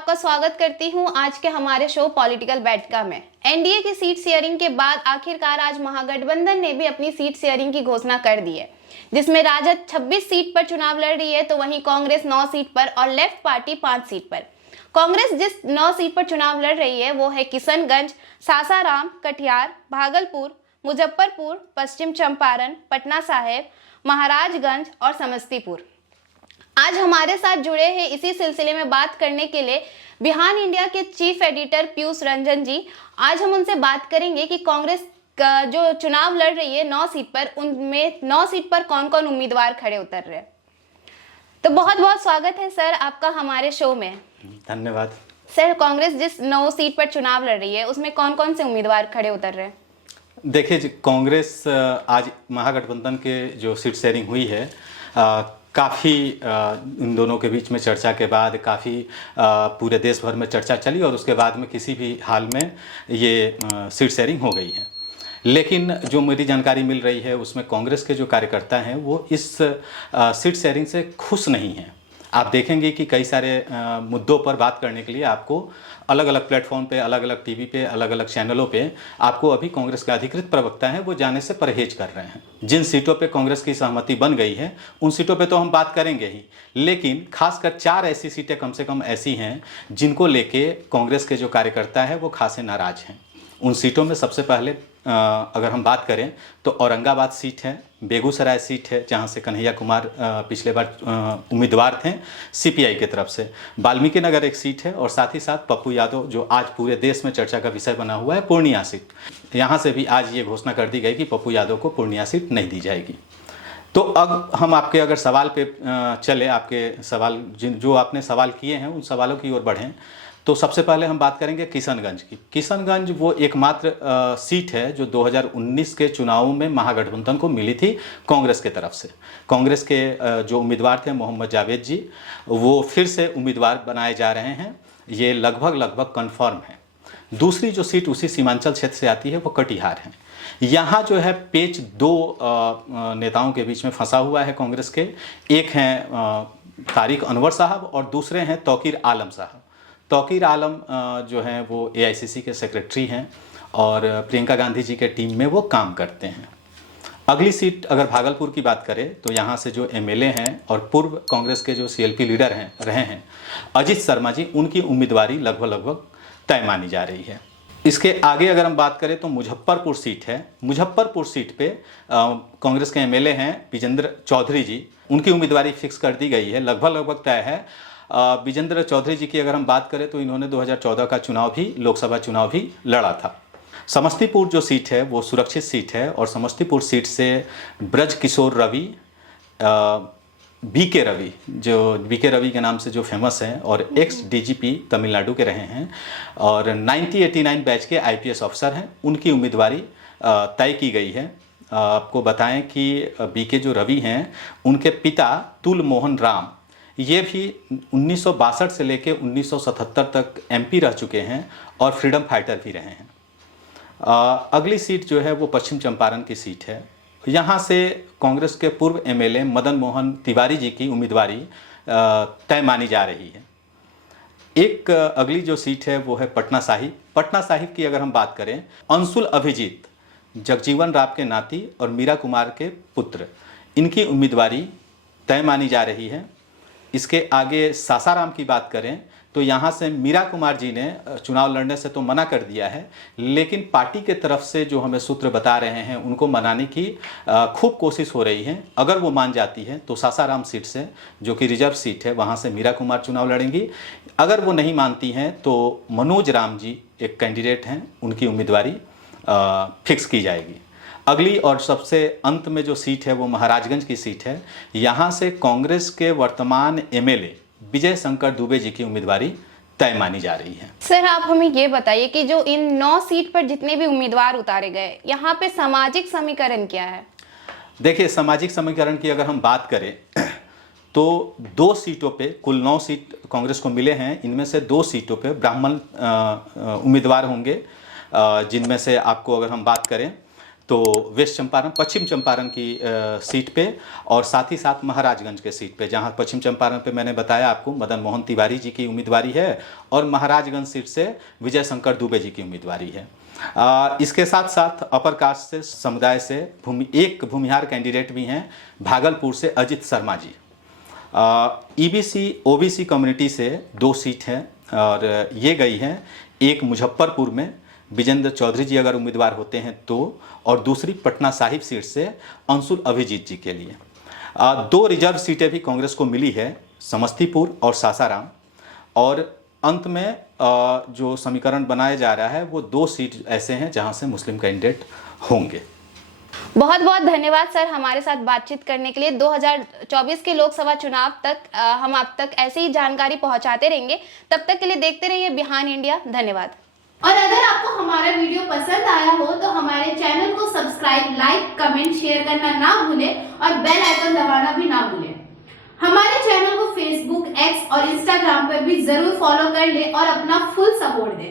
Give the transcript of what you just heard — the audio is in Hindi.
आपका स्वागत करती हूं आज के हमारे शो पॉलिटिकल बैठका में। एनडीए की सीट शेयरिंग के बाद आखिरकार आज महागठबंधन ने भी अपनी सीट शेयरिंग की घोषणा कर दी है, जिसमें राजद 26 सीट पर चुनाव लड़ रही है तो वहीं कांग्रेस 9 सीट पर और लेफ्ट पार्टी 5 सीट पर। कांग्रेस जिस 9 सीट पर चुनाव लड़ रही है वो है किशनगंज, सासाराम, कटिहार, भागलपुर, मुजफ्फरपुर, पश्चिम चंपारण, पटना साहिब, महाराजगंज और समस्तीपुर। आज हमारे साथ जुड़े हैं इसी सिलसिले में बात करने के लिए बिहान इंडिया के चीफ एडिटर पीयूष रंजन जी। आज हम उनसे बात करेंगे कि कांग्रेस का जो चुनाव लड़ रही है 9 सीट पर, उनमें 9 सीट पर कौन कौन उम्मीदवार खड़े उतर रहे हैं। तो बहुत बहुत स्वागत है सर आपका हमारे शो में। धन्यवाद सर, कांग्रेस जिस 9 सीट पर चुनाव लड़ रही है उसमें कौन कौन से उम्मीदवार खड़े उतर रहे हैं? देखिए, कांग्रेस आज महागठबंधन के जो सीट शेयरिंग हुई है काफ़ी इन दोनों के बीच में चर्चा के बाद काफ़ी पूरे देश भर में चर्चा चली और उसके बाद में किसी भी हाल में ये सीट शेयरिंग हो गई है। लेकिन जो मेरी जानकारी मिल रही है उसमें कांग्रेस के जो कार्यकर्ता हैं वो इस सीट शेयरिंग से खुश नहीं हैं। आप देखेंगे कि कई सारे मुद्दों पर बात करने के लिए आपको अलग अलग प्लेटफॉर्म पे, अलग अलग टीवी पे, अलग अलग चैनलों पे आपको अभी कांग्रेस के अधिकृत प्रवक्ता हैं वो जाने से परहेज कर रहे हैं। जिन सीटों पे कांग्रेस की सहमति बन गई है उन सीटों पे तो हम बात करेंगे ही, लेकिन खासकर 4 ऐसी सीटें कम से कम ऐसी हैं जिनको लेके कांग्रेस के जो कार्यकर्ता है वो खासे नाराज हैं। उन सीटों में सबसे पहले अगर हम बात करें तो औरंगाबाद सीट है, बेगूसराय सीट है जहां से कन्हैया कुमार पिछले बार उम्मीदवार थे सीपीआई की तरफ से, वाल्मीकि नगर एक सीट है और साथ ही साथ पप्पू यादव जो आज पूरे देश में चर्चा का विषय बना हुआ है पूर्णिया सीट। यहां से भी आज ये घोषणा कर दी गई कि पप्पू यादव को पूर्णिया सीट नहीं दी जाएगी। तो अब हम आपके अगर सवाल पे चले, आपके सवाल जो आपने सवाल किए हैं उन सवालों की ओर बढ़ें तो सबसे पहले हम बात करेंगे किशनगंज की। किशनगंज वो एकमात्र सीट है जो 2019 के चुनावों में महागठबंधन को मिली थी कांग्रेस के तरफ से। कांग्रेस के जो उम्मीदवार थे मोहम्मद जावेद जी, वो फिर से उम्मीदवार बनाए जा रहे हैं, ये लगभग कन्फर्म है। दूसरी जो सीट उसी सीमांचल क्षेत्र से आती है वो कटिहार है। यहाँ जो है पेच 2 नेताओं के बीच में फंसा हुआ है कांग्रेस के। एक हैं तारिक अनवर साहब और दूसरे हैं तौकीर आलम साहब। तौकीर आलम जो हैं वो एआईसीसी के सेक्रेटरी हैं और प्रियंका गांधी जी के टीम में वो काम करते हैं। अगली सीट अगर भागलपुर की बात करें तो यहाँ से जो एमएलए हैं और पूर्व कांग्रेस के जो सीएलपी लीडर हैं रहे हैं अजित शर्मा जी, उनकी उम्मीदवारी लगभग तय मानी जा रही है। इसके आगे अगर हम बात करें तो मुजफ्फरपुर सीट है। मुजफ्फरपुर सीट पे कांग्रेस के एमएलए हैं विजेंद्र चौधरी जी, उनकी उम्मीदवारी फिक्स कर दी गई है, लगभग तय है। विजेंद्र चौधरी जी की अगर हम बात करें तो इन्होंने 2014 का चुनाव भी, लोकसभा चुनाव भी लड़ा था। समस्तीपुर जो सीट है वो सुरक्षित सीट है और समस्तीपुर सीट से ब्रज किशोर रवि, बीके रवि, जो बीके रवि के नाम से जो फेमस हैं और एक्स डीजीपी तमिलनाडु के रहे हैं और 1989 बैच के आईपीएस अफसर हैं, उनकी उम्मीदवारी तय की गई है। आपको बताएं कि बीके जो रवि हैं उनके पिता तुल मोहन राम ये भी 1962 से लेकर 1977 तक एमपी रह चुके हैं और फ्रीडम फाइटर भी रहे हैं। अगली सीट जो है वो पश्चिम चंपारण की सीट है। यहाँ से कांग्रेस के पूर्व एमएलए मदन मोहन तिवारी जी की उम्मीदवारी तय मानी जा रही है। एक अगली जो सीट है वो है पटना साहिब। पटना साहिब की अगर हम बात करें, अंशुल अभिजीत जगजीवन राम के नाती और मीरा कुमार के पुत्र, इनकी उम्मीदवारी तय मानी जा रही है। इसके आगे सासाराम की बात करें तो यहाँ से मीरा कुमार जी ने चुनाव लड़ने से तो मना कर दिया है, लेकिन पार्टी के तरफ से जो हमें सूत्र बता रहे हैं उनको मनाने की खूब कोशिश हो रही है। अगर वो मान जाती है तो सासाराम सीट से, जो कि रिजर्व सीट है, वहाँ से मीरा कुमार चुनाव लड़ेंगी। अगर वो नहीं मानती हैं तो मनोज राम जी एक कैंडिडेट हैं, उनकी उम्मीदवारी फिक्स की जाएगी। अगली और सबसे अंत में जो सीट है वो महाराजगंज की सीट है। यहाँ से कांग्रेस के वर्तमान एमएलए विजय शंकर दुबे जी की उम्मीदवारी तय मानी जा रही है। सर, आप हमें ये बताइए कि जो इन 9 सीट पर जितने भी उम्मीदवार उतारे गए, यहाँ पे सामाजिक समीकरण क्या है? देखिए, सामाजिक समीकरण की अगर हम बात करें तो 2 सीटों पे, कुल 9 सीट कांग्रेस को मिले हैं, इनमें से 2 सीटों पे ब्राह्मण उम्मीदवार होंगे, जिनमें से आपको अगर हम बात करें तो वेस्ट चंपारण, पश्चिम चंपारण की सीट पे, और साथ ही साथ महाराजगंज के सीट पे, जहां पश्चिम चंपारण पे मैंने बताया आपको मदन मोहन तिवारी जी की उम्मीदवारी है, और महाराजगंज सीट से विजय शंकर दुबे जी की उम्मीदवारी है। इसके साथ साथ अपर कास्ट से समुदाय से एक भूमिहार कैंडिडेट भी हैं, भागलपुर से Ajit Sharma ji. EBC OBC community से 2 सीट हैं और ये गई हैं, एक मुजफ्फरपुर में विजेंद्र चौधरी जी अगर उम्मीदवार होते हैं तो, और दूसरी पटना साहिब सीट से अंशुल अभिजीत जी के लिए। 2 रिजर्व सीटें भी कांग्रेस को मिली है, समस्तीपुर और सासाराम, और अंत में जो समीकरण बनाया जा रहा है वो 2 सीट ऐसे हैं जहां से मुस्लिम कैंडिडेट होंगे। बहुत बहुत धन्यवाद सर हमारे साथ बातचीत करने के लिए। 2024 के लोकसभा चुनाव तक हम आप तक ऐसे ही जानकारी पहुंचाते रहेंगे। तब तक के लिए देखते रहिए बिहान इंडिया। धन्यवाद। और अगर आपको हमारा वीडियो पसंद आया हो तो हमारे चैनल को सब्सक्राइब, लाइक, कमेंट, शेयर करना ना भूलें और बेल आइकन दबाना भी ना भूलें। हमारे चैनल को फेसबुक, एक्स और इंस्टाग्राम पर भी जरूर फॉलो कर लें और अपना फुल सपोर्ट दें।